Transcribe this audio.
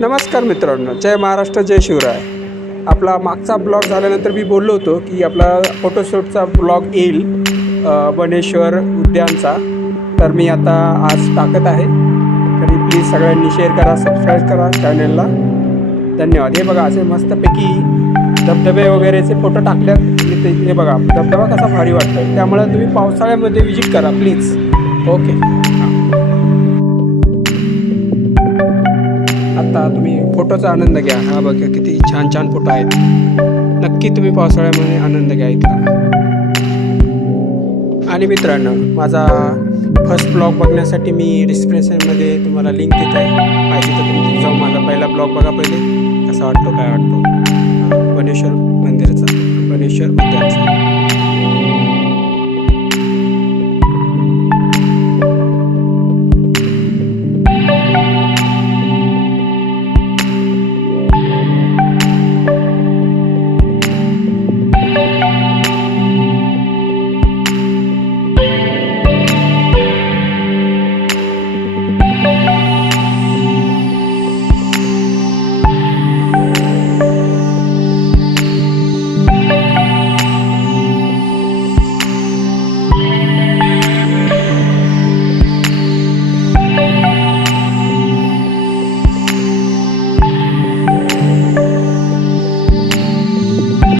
नमस्कार मित्रांनो, जय महाराष्ट्र, जय शिवराय. आपला मागचा ब्लॉग झाल्यानंतर मी बोललो होतो की आपला फोटोशूटचा ब्लॉग येईल बनेश्वर उद्यानचा. तर मी आता आज टाकत आहे. तरी प्लीज सगळ्यांनी शेअर करा, सबस्क्राईब करा चॅनलला. धन्यवाद. हे बघा असे मस्तपैकी धबधबे वगैरेचे फोटो टाकल्यात. हे बघा धबधबा कसा भारी वाटतो. त्यामुळे तुम्ही पावसाळ्यामध्ये विजिट करा प्लीज. ओके. आता तुम्ही फोटोचा आनंद घ्या. हा बघा किती छान छान फोटो आहेत. नक्की तुम्ही पावसाळ्यामध्ये आनंद घ्या इथला. आणि मित्रांनो, माझा फर्स्ट ब्लॉग बघण्यासाठी मी डिस्क्रिप्शनमध्ये तुम्हाला लिंक देत आहे. पाहिजे तर तुम्ही जाऊन माझा पहिला ब्लॉग बघा पहिले, कसा वाटतो काय वाटतो बनेश्वर मंदिरचा, बनेश्वर उद्यानचा.